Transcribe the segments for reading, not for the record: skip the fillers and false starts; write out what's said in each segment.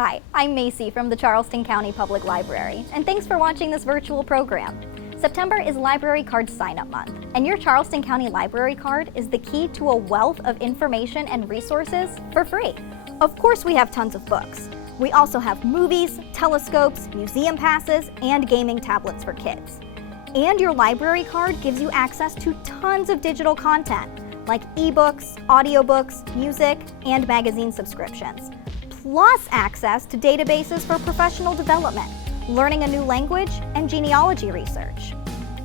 Hi, I'm Macy from the Charleston County Public Library, and thanks for watching this virtual program. September is Library Card Sign-Up Month, and your Charleston County Library card is the key to a wealth of information and resources for free. Of course, we have tons of books. We also have movies, telescopes, museum passes, and gaming tablets for kids. And your library card gives you access to tons of digital content, like ebooks, audiobooks, music, and magazine subscriptions, plus access to databases for professional development, learning a new language, and genealogy research.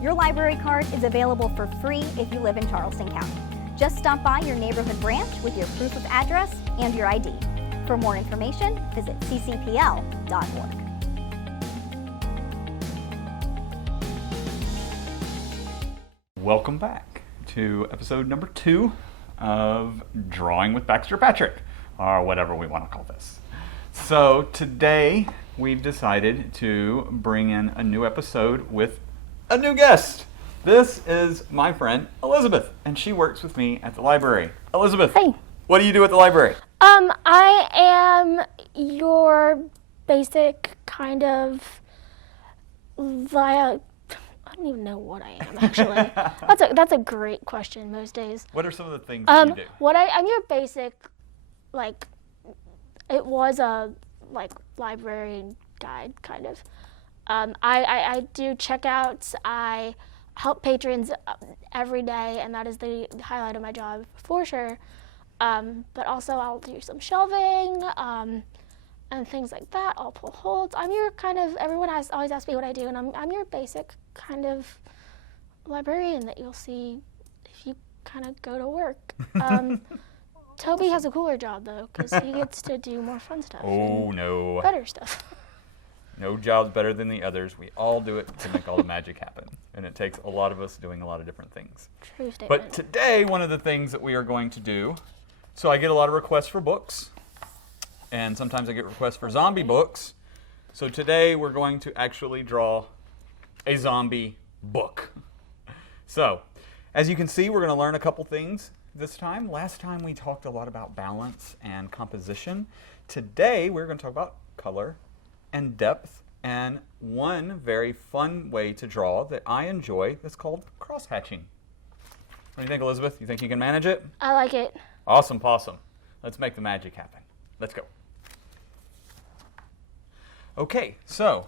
Your library card is available for free if you live in Charleston County. Just stop by your neighborhood branch with your proof of address and your ID. For more information, visit ccpl.org. Welcome back to episode number 2 of Drawing with Baxter-Patrick, or whatever we want to call this. So today we've decided to bring in a new episode with a new guest. This is my friend Elizabeth, and she works with me at the library. Elizabeth, Hi. What do you do at the library? I am your basic kind of I don't even know what I am actually. That's a great question most days. What are some of the things that you do? I'm your basic, like, it was a library guide kind of. I do checkouts. I help patrons every day, and that is the highlight of my job for sure. But also I'll do some shelving and things like that. I'll pull holds. I'm your kind of, everyone always asks me what I do, and I'm your basic kind of librarian that you'll see if you kind of go to work. Toby has a cooler job though, because he gets to do more fun stuff. Oh no. Better stuff. No job's better than the others. We all do it to make all the magic happen. And it takes a lot of us doing a lot of different things. True statement. But today, one of the things that we are going to do, so I get a lot of requests for books, and sometimes I get requests for zombie books. So today we're going to actually draw a zombie book. So, as you can see, we're going to learn a couple things this time. Last time we talked a lot about balance and composition. Today we're going to talk about color and depth, and one very fun way to draw that I enjoy that's called cross-hatching. What do you think, Elizabeth? You think you can manage it? I like it. Awesome, possum. Let's make the magic happen. Let's go. Okay, so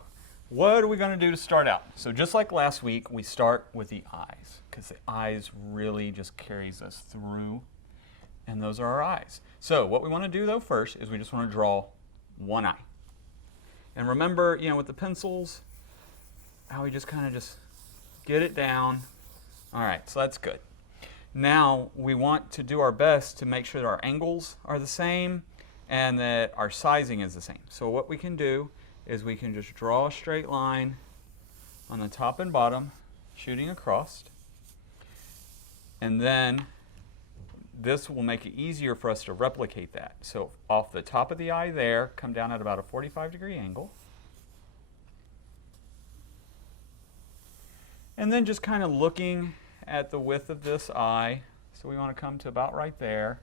what are we going to do to start out? So just like last week, we start with the eyes, because the eyes really just carries us through, and those are our eyes. So what we want to do, though, first is we just want to draw one eye. And remember, with the pencils, how we just kind of just get it down. All right, so that's good. Now, we want to do our best to make sure that our angles are the same and that our sizing is the same. So what we can do is we can just draw a straight line on the top and bottom, shooting across. And then this will make it easier for us to replicate that. So off the top of the eye there, come down at about a 45-degree angle. And then just kind of looking at the width of this eye. So we want to come to about right there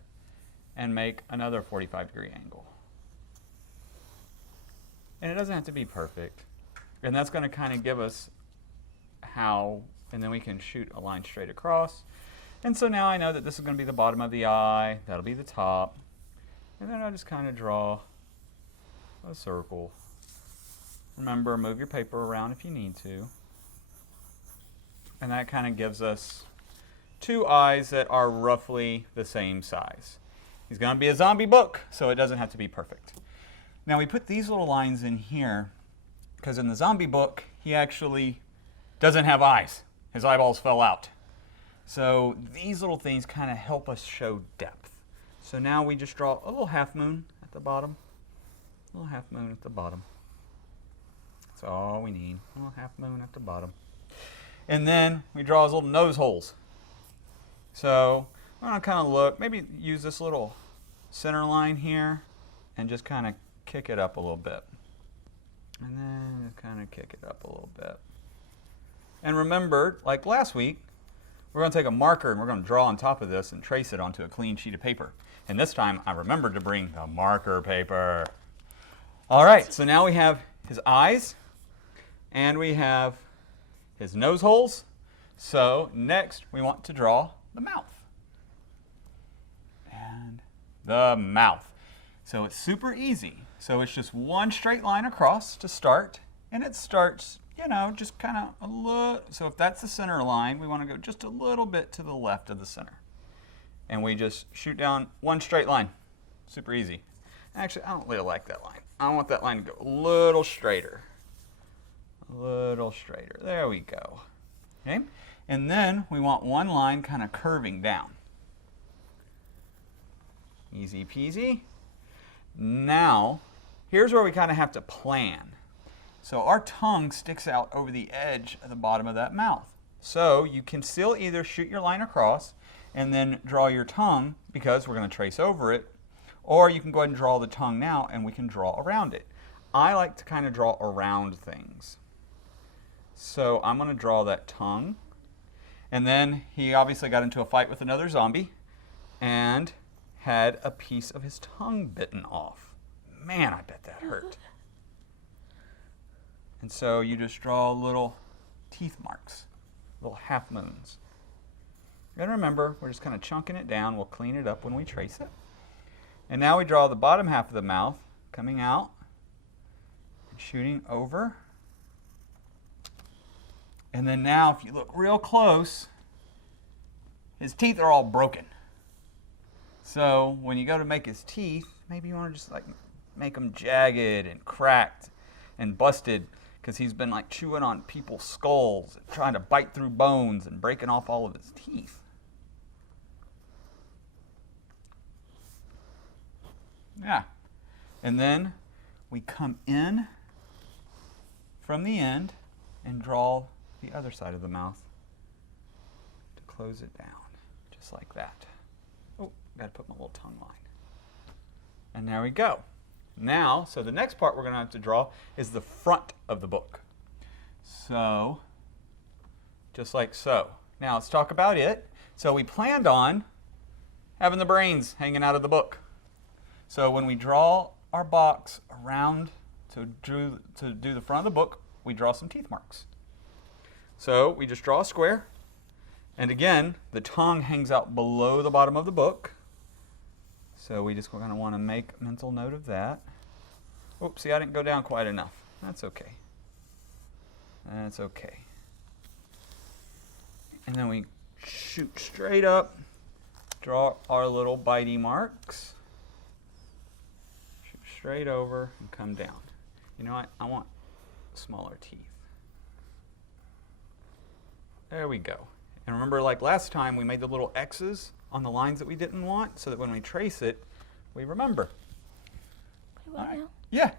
and make another 45-degree angle. And it doesn't have to be perfect. And that's going to kind of give us how, and then we can shoot a line straight across. And so now I know that this is going to be the bottom of the eye, that'll be the top, and then I'll just kind of draw a circle. Remember, move your paper around if you need to. And that kind of gives us two eyes that are roughly the same size. He's going to be a zombie book, so it doesn't have to be perfect. Now we put these little lines in here because in the zombie book, he actually doesn't have eyes. His eyeballs fell out. So these little things kind of help us show depth. So now we just draw a little half moon at the bottom. A little half moon at the bottom. That's all we need. A little half moon at the bottom. And then we draw his little nose holes. So I'm going to kind of look, maybe use this little center line here and just kind of kick it up a little bit. And then kind of kick it up a little bit. And remember, like last week, we're going to take a marker and we're going to draw on top of this and trace it onto a clean sheet of paper. And this time I remembered to bring the marker paper. All right, so now we have his eyes and we have his nose holes. So next we want to draw the mouth. And the mouth. So it's super easy. So it's just one straight line across to start, and it starts, you know, just kind of a little. So if that's the center line, we want to go just a little bit to the left of the center. And we just shoot down one straight line. Super easy. Actually, I don't really like that line. I want that line to go a little straighter. A little straighter. There we go. Okay? And then we want one line kind of curving down. Easy peasy. Now, here's where we kind of have to plan. So our tongue sticks out over the edge of the bottom of that mouth. So you can still either shoot your line across and then draw your tongue, because we're going to trace over it, or you can go ahead and draw the tongue now and we can draw around it. I like to kind of draw around things. So I'm going to draw that tongue. And then he obviously got into a fight with another zombie and had a piece of his tongue bitten off. Man, I bet that hurt. And so you just draw little teeth marks, little half moons. And remember, we're just kind of chunking it down. We'll clean it up when we trace it. And now we draw the bottom half of the mouth coming out and shooting over. And then now, if you look real close, his teeth are all broken. So when you go to make his teeth, maybe you want to just like make them jagged and cracked and busted, because he's been like chewing on people's skulls and trying to bite through bones and breaking off all of his teeth. Yeah. And then we come in from the end and draw the other side of the mouth to close it down, just like that. Oh, gotta put my little tongue line. And there we go. Now, so the next part we're gonna have to draw is the front of the book. So, just like so. Now let's talk about it. So we planned on having the brains hanging out of the book. So when we draw our box around to do the front of the book, we draw some teeth marks. So we just draw a square, and again, the tongue hangs out below the bottom of the book. So we just kind of want to make a mental note of that. Oops, see, I didn't go down quite enough. That's okay. That's okay. And then we shoot straight up, draw our little bitey marks, shoot straight over, and come down. You know what? I want smaller teeth. There we go. And remember, like last time, we made the little X's on the lines that we didn't want, so that when we trace it, we remember. Wait, what now? Yeah.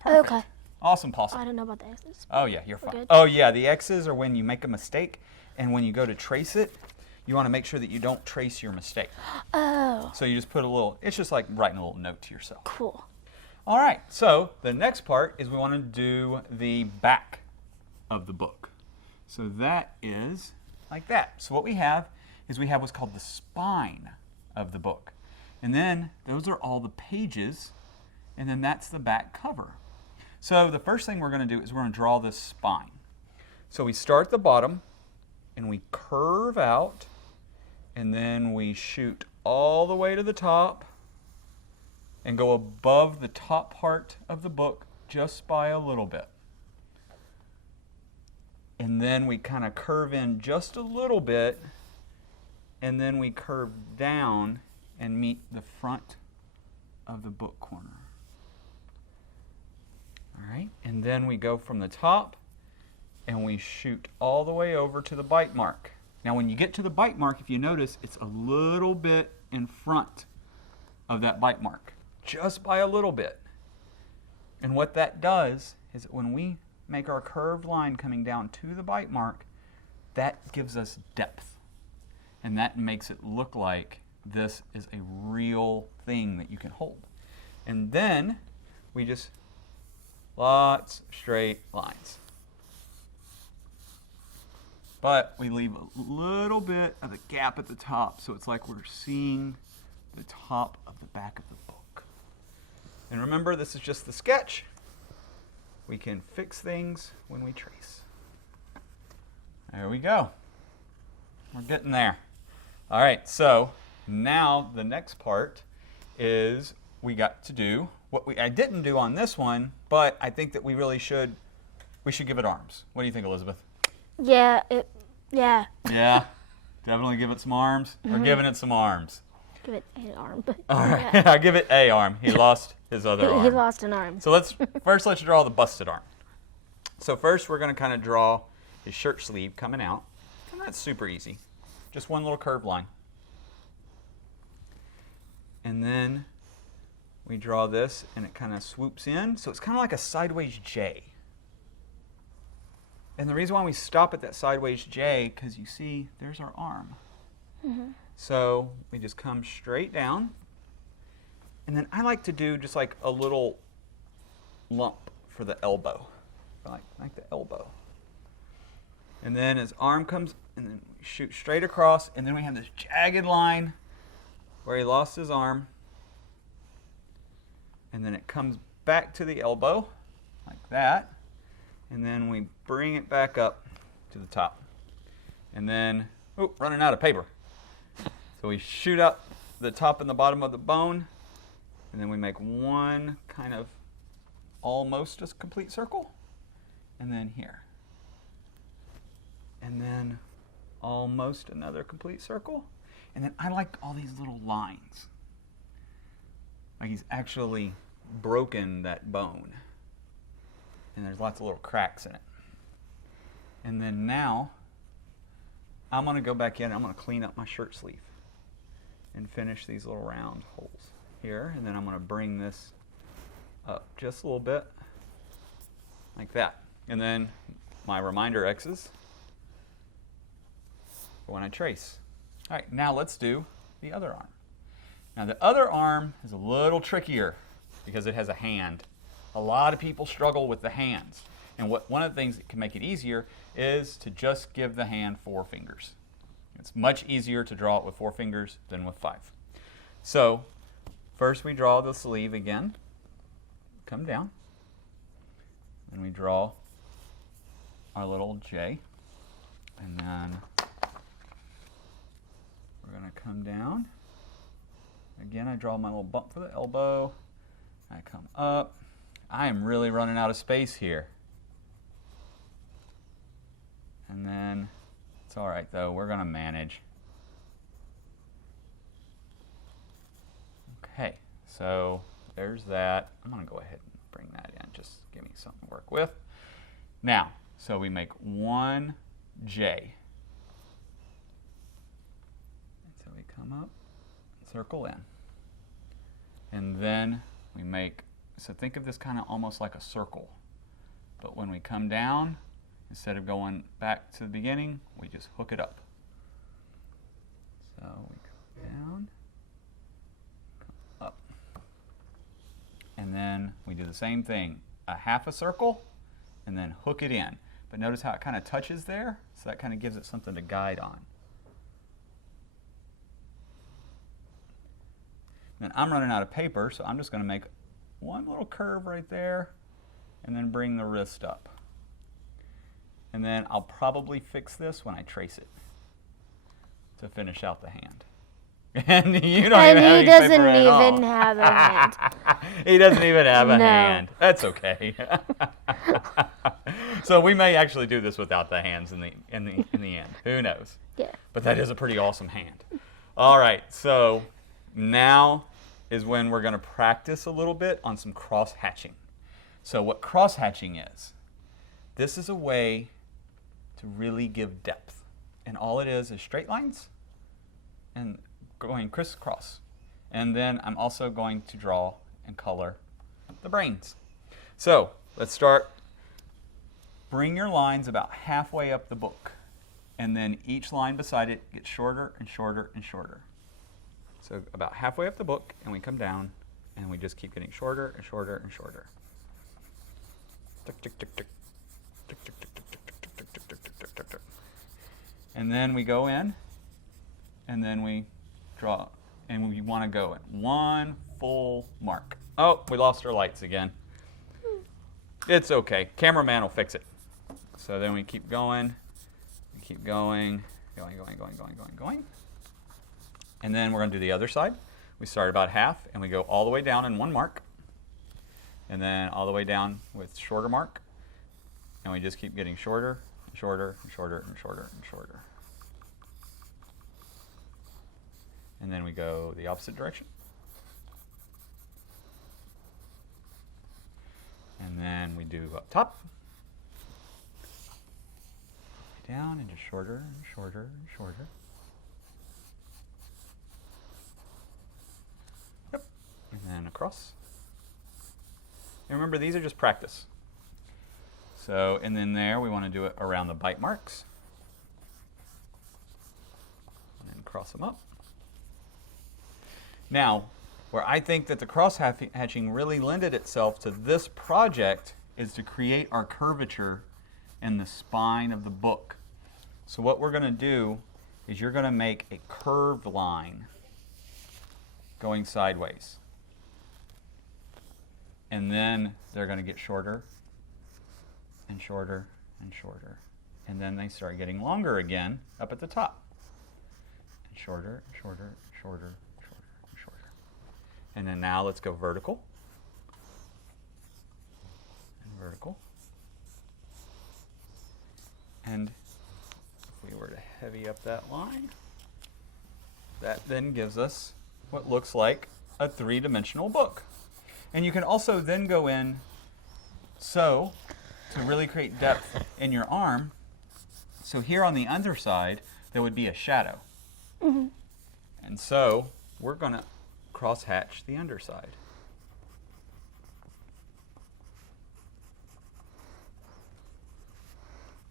Perfect. Okay. Awesome, Possum. I don't know about the X's. Oh yeah, you're We're fine. good. Oh yeah, the X's are when you make a mistake, and when you go to trace it, you want to make sure that you don't trace your mistake. Oh. So you just put a little, it's just like writing a little note to yourself. Cool. All right, so the next part is we want to do the back of the book. So that is like that. So what we have is we have what's called the spine of the book. And then those are all the pages, and then that's the back cover. So the first thing we're going to do is we're going to draw this spine. So we start at the bottom, and we curve out, and then we shoot all the way to the top, and go above the top part of the book just by a little bit. And then we kind of curve in just a little bit, and then we curve down and meet the front of the book corner. All right, and then we go from the top and we shoot all the way over to the bite mark. Now when you get to the bite mark, if you notice, it's a little bit in front of that bite mark, just by a little bit. And what that does is that when we make our curved line coming down to the bite mark, that gives us depth. And that makes it look like this is a real thing that you can hold. And then we just lots of straight lines. But we leave a little bit of a gap at the top, so it's like we're seeing the top of the back of the book. And remember, this is just the sketch. We can fix things when we trace. There we go. We're getting there. All right, so now the next part is we got to do what I didn't do on this one, but I think that we really should. We should give it arms. What do you think, Elizabeth? Yeah, Yeah, definitely give it some arms. We're giving it some arms. give it an arm. But All right, yeah. I'll give it a arm. He lost his other arm. He lost an arm. So let's draw the busted arm. So first we're going to kind of draw his shirt sleeve coming out. And that's super easy. Just one little curved line. And then we draw this and it kind of swoops in. So it's kind of like a sideways J. And the reason why we stop at that sideways J, because you see there's our arm. So we just come straight down. And then I like to do just like a little lump for the elbow. Like the elbow. And then his arm comes, and then we shoot straight across, and then we have this jagged line where he lost his arm. And then it comes back to the elbow, like that. And then we bring it back up to the top. And then, oh, running out of paper. So we shoot up the top and the bottom of the bone, and then we make one kind of almost a complete circle. And then here. And then almost another complete circle. And then I like all these little lines. Like he's actually broken that bone. And there's lots of little cracks in it. And then now, I'm going to go back in, I'm going to clean up my shirt sleeve and finish these little round holes here. And then I'm going to bring this up just a little bit, like that. And then my reminder X's for when I trace. All right, now let's do the other arm. Now the other arm is a little trickier because it has a hand. A lot of people struggle with the hands. And one of the things that can make it easier is to just give the hand 4 fingers. It's much easier to draw it with 4 fingers than with 5. So first we draw the sleeve again, come down, and we draw our little J, and then we're going to come down. Again, I draw my little bump for the elbow. I come up. I am really running out of space here. And then, it's all right though, we're going to manage. Okay, so there's that. I'm going to go ahead and bring that in, just give me something to work with. Now, so we make one J. And so we come up, circle in. And then we make, so think of this kind of almost like a circle. But when we come down, instead of going back to the beginning, we just hook it up. So we come down, come up. And then we do the same thing, a half a circle, and then hook it in. But notice how it kind of touches there, so that kind of gives it something to guide on. Then I'm running out of paper, so I'm just going to make one little curve right there, and then bring the wrist up. And then I'll probably fix this when I trace it to finish out the hand. And you don't even have any paper at all. He doesn't even have a hand. He doesn't even have a No. hand. That's okay. So we may actually do this without the hands in the end. Who knows? Yeah. But that is a pretty awesome hand. All right, so now is when we're going to practice a little bit on some cross hatching. So what cross hatching is, this is a way to really give depth. And all it is straight lines and going crisscross. And then I'm also going to draw and color the brains. So let's start. Bring your lines about halfway up the book. And then each line beside it gets shorter and shorter and shorter. So about halfway up the book, and we come down, and we just keep getting shorter and shorter and shorter. Tick, tick, tick, tick. Tick, tick, tick, tick, tick, tick, tick, tick, tick, tick, tick, tick, tick. And then we go in, and then we draw, and we want to go at one full mark. Oh, we lost our lights again. It's okay. Cameraman will fix it. So then we keep going. We keep going. Going. And then we're going to do the other side. We start about half, and we go all the way down in one mark. And then all the way down with shorter mark. And we just keep getting shorter, shorter, and shorter, and shorter, and shorter. And then we go the opposite direction. And then we do up top. Down and just shorter and shorter and shorter. Yep. And then across. And remember, these are just practice. So, and then there we want to do it around the bite marks. And then cross them up. Now, where I think that the cross hatching really lended itself to this project is to create our curvature in the spine of the book. So what we're going to do is you're going to make a curved line going sideways. And then they're going to get shorter and shorter and shorter. And then they start getting longer again up at the top. And shorter, shorter, shorter, shorter, and shorter. And then now let's go vertical. And vertical. And if we were to heavy up that line, that then gives us what looks like a three-dimensional book. And you can also then go in so to really create depth in your arm. So here on the underside, there would be a shadow. Mm-hmm. And so we're going to cross hatch the underside.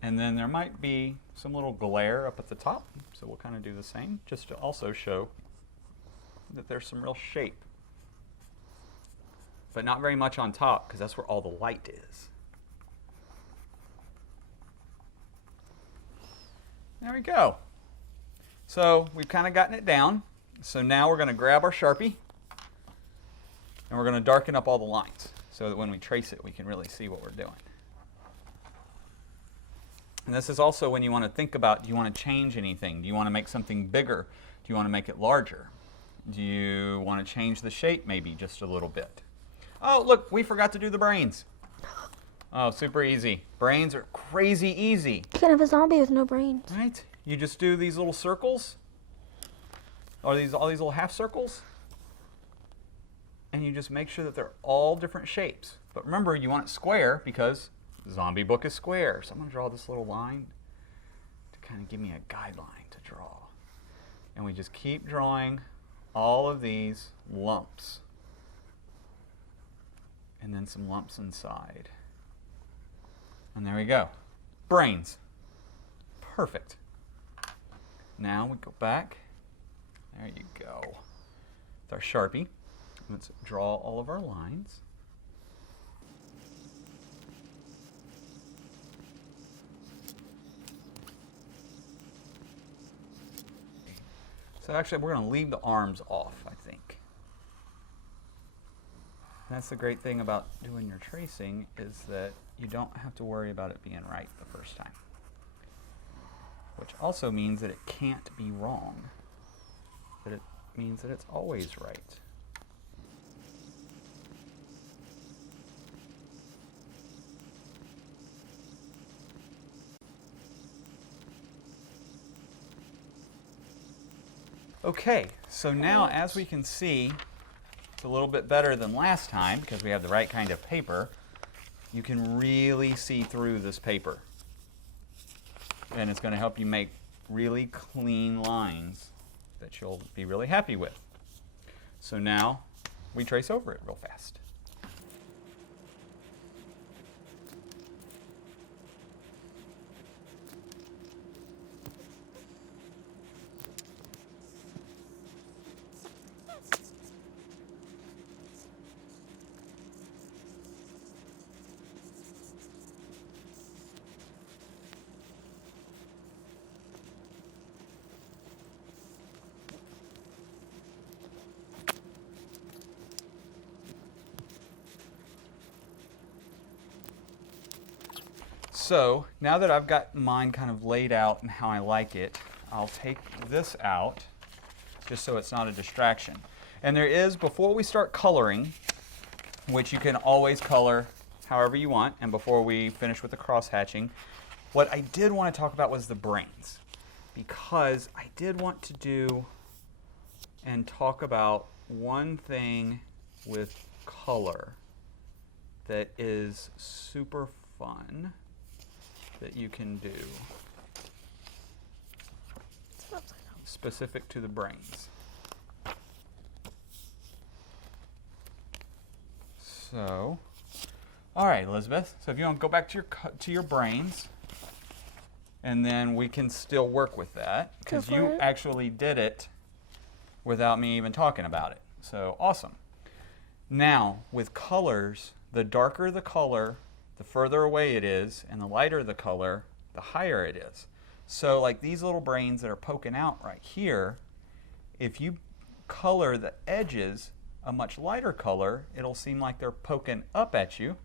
And then there might be some little glare up at the top. So we'll kind of do the same just to also show that there's some real shape. But not very much on top because that's where all the light is. There we go. So we've kind of gotten it down. So now we're going to grab our Sharpie and we're going to darken up all the lines so that when we trace it, we can really see what we're doing. And this is also when you want to think about, do you want to change anything? Do you want to make something bigger? Do you want to make it larger? Do you want to change the shape maybe just a little bit? Oh, look, we forgot to do the brains. Oh, super easy. Brains are crazy easy. You can have a zombie with no brains. Right? You just do these little circles, or all these little half circles, and you just make sure that they're all different shapes. But remember, you want it square because the zombie book is square. So I'm going to draw this little line to kind of give me a guideline to draw. And we just keep drawing all of these lumps. And then some lumps inside. And there we go. Brains. Perfect. Now we go back. There you go. With our Sharpie. Let's draw all of our lines. So actually we're going to leave the arms off, I think. That's the great thing about doing your tracing is that you don't have to worry about it being right the first time. Which also means that it can't be wrong. But it means that it's always right. Okay, so now as we can see, it's a little bit better than last time because we have the right kind of paper. You can really see through this paper. And it's going to help you make really clean lines that you'll be really happy with. So now we trace over it real fast. So now that I've got mine kind of laid out and how I like it, I'll take this out just so it's not a distraction. And there is, before we start coloring, which you can always color however you want, and before we finish with the cross hatching, what I did want to talk about was the brains, because I did want to do and talk about one thing with color that is super fun that you can do specific to the brains. So, all right, Elizabeth. So if you want to go back to your brains, and then we can still work with that because you actually did it without me even talking about it. So awesome. Now with colors, the darker the color, the further away it is, and the lighter the color, the higher it is. So like these little brains that are poking out right here, if you color the edges a much lighter color, it'll seem like they're poking up at you.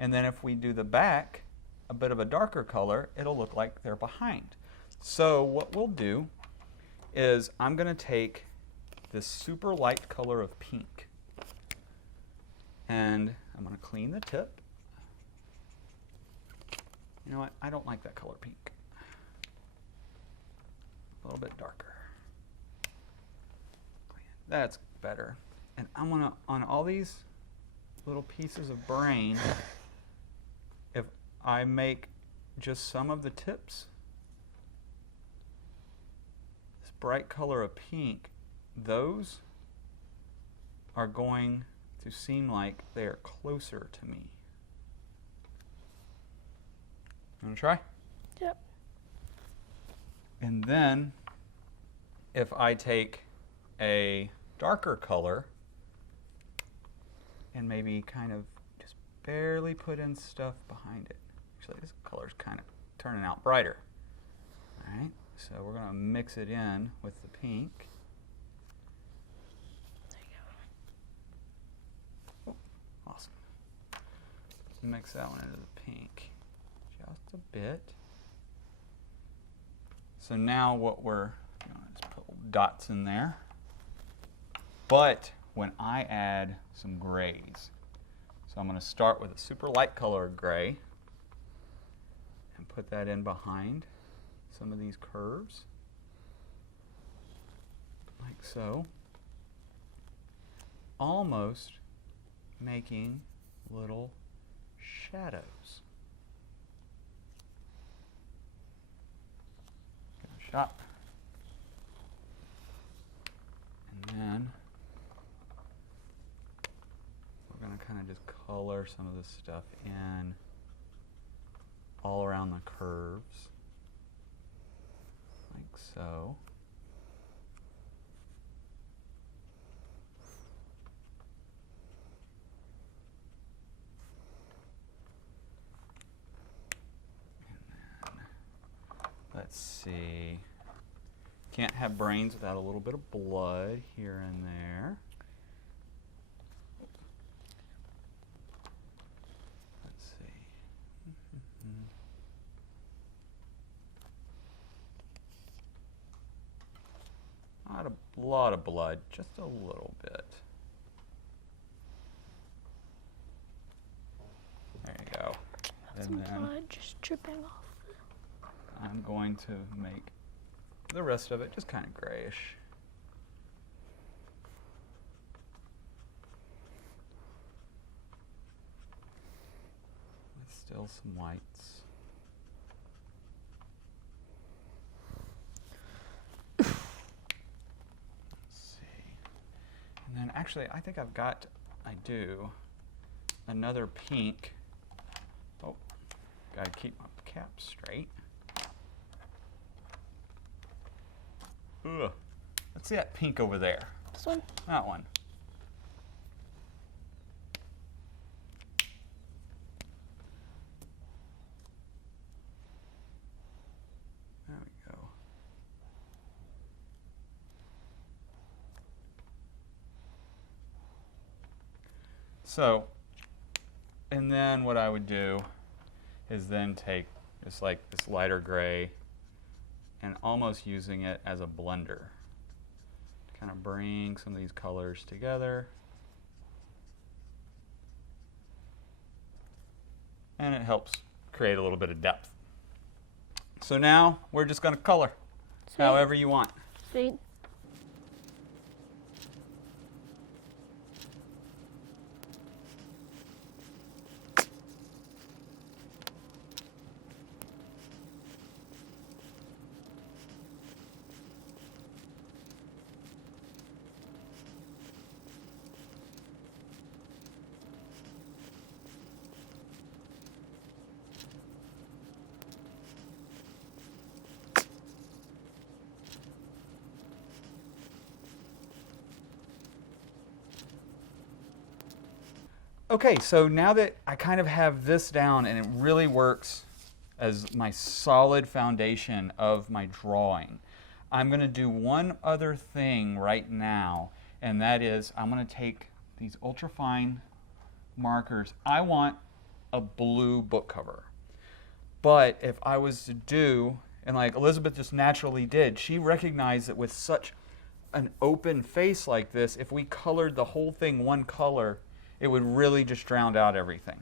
And then if we do the back a bit of a darker color, it'll look like they're behind. So what we'll do is I'm going to take this super light color of pink, and I'm going to clean the tip. You know what? I don't like that color pink. A little bit darker. That's better. And I'm going to, on all these little pieces of brain, if I make just some of the tips this bright color of pink, those are going to seem like they are closer to me. You want to try? Yep. And then if I take a darker color and maybe kind of just barely put in stuff behind it. Actually, this color's kind of turning out brighter. All right, so we're going to mix it in with the pink. There you go. Oh, awesome. Mix that one into the pink just a bit. So now what we're, just put little dots in there. But when I add some grays, so I'm going to start with a super light color of gray and put that in behind some of these curves, like so, almost making little shadows. Give it a shot. And then we're going to kind of just color some of this stuff in all around the curves, like so. And then, let's see, can't have brains without a little bit of blood here and there. Not a lot of blood, just a little bit. There you go. Some blood just dripping off. I'm going to make the rest of it just kind of grayish. With still some whites. And then actually, I think I do another pink. Oh, gotta keep my cap straight. Ugh. Let's see that pink over there. This one? That one. There we go. So, and then what I would do is then take Just like this lighter gray, and almost using it as a blender. Kind of bring some of these colors together. And it helps create a little bit of depth. So now we're just going to color however you want. Sweet. Okay, so now that I kind of have this down and it really works as my solid foundation of my drawing, I'm going to do one other thing right now, and that is I'm going to take these ultrafine markers. I want a blue book cover. But if I was to do, and like Elizabeth just naturally did, she recognized that with such an open face like this, if we colored the whole thing one color, it would really just drown out everything.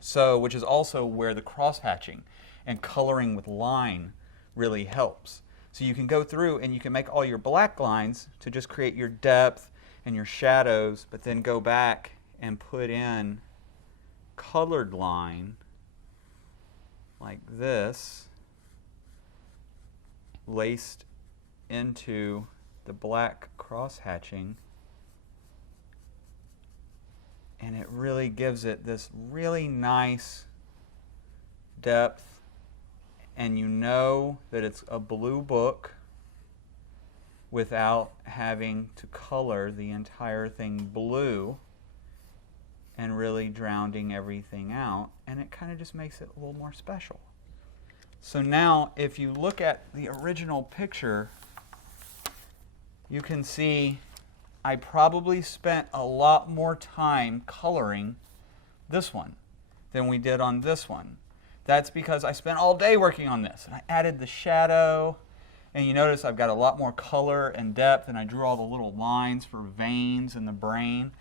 So, which is also where the cross hatching and coloring with line really helps. So you can go through and you can make all your black lines to just create your depth and your shadows, but then go back and put in colored line like this, laced into the black cross hatching. And it really gives it this really nice depth, and you know that it's a blue book without having to color the entire thing blue and really drowning everything out, and it kind of just makes it a little more special. So now if you look at the original picture, you can see I probably spent a lot more time coloring this one than we did on this one. That's because I spent all day working on this, and I added the shadow, and you notice I've got a lot more color and depth, and I drew all the little lines for veins in the brain.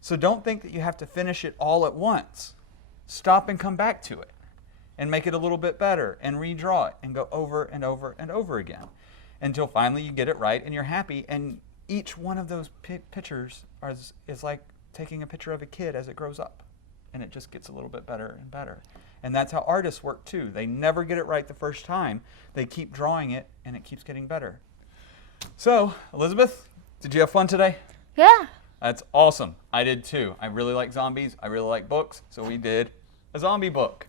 So don't think that you have to finish it all at once. Stop and come back to it and make it a little bit better and redraw it and go over and over and over again until finally you get it right and you're happy. And each one of those pictures is like taking a picture of a kid as it grows up, and it just gets a little bit better and better. And that's how artists work too. They never get it right the first time. They keep drawing it, and it keeps getting better. So, Elizabeth, did you have fun today? Yeah. That's awesome. I did too. I really like zombies. I really like books, so we did a zombie book.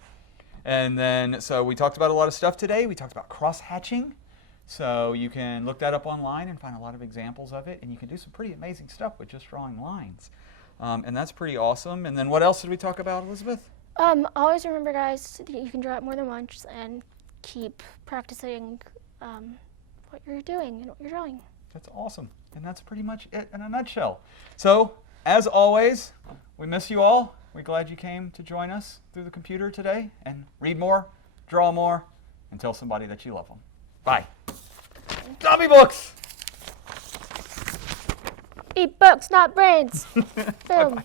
And then, so we talked about a lot of stuff today. We talked about cross-hatching. So you can look that up online and find a lot of examples of it, and you can do some pretty amazing stuff with just drawing lines. And that's pretty awesome. And then what else did we talk about, Elizabeth? Always remember, guys, that you can draw it more than once and keep practicing what you're doing and what you're drawing. That's awesome. And that's pretty much it in a nutshell. So, as always, we miss you all. We're glad you came to join us through the computer today and read more, draw more, and tell somebody that you love them. Bye. Zombie books! Eat books, not brains. Boom. Bye-bye.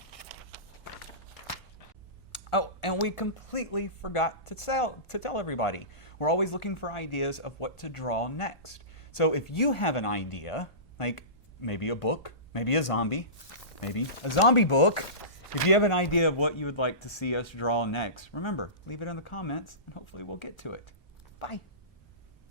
Oh, and we completely forgot to tell everybody. We're always looking for ideas of what to draw next. So if you have an idea, like maybe a book, maybe a zombie book, if you have an idea of what you would like to see us draw next, remember, leave it in the comments and hopefully we'll get to it. Bye.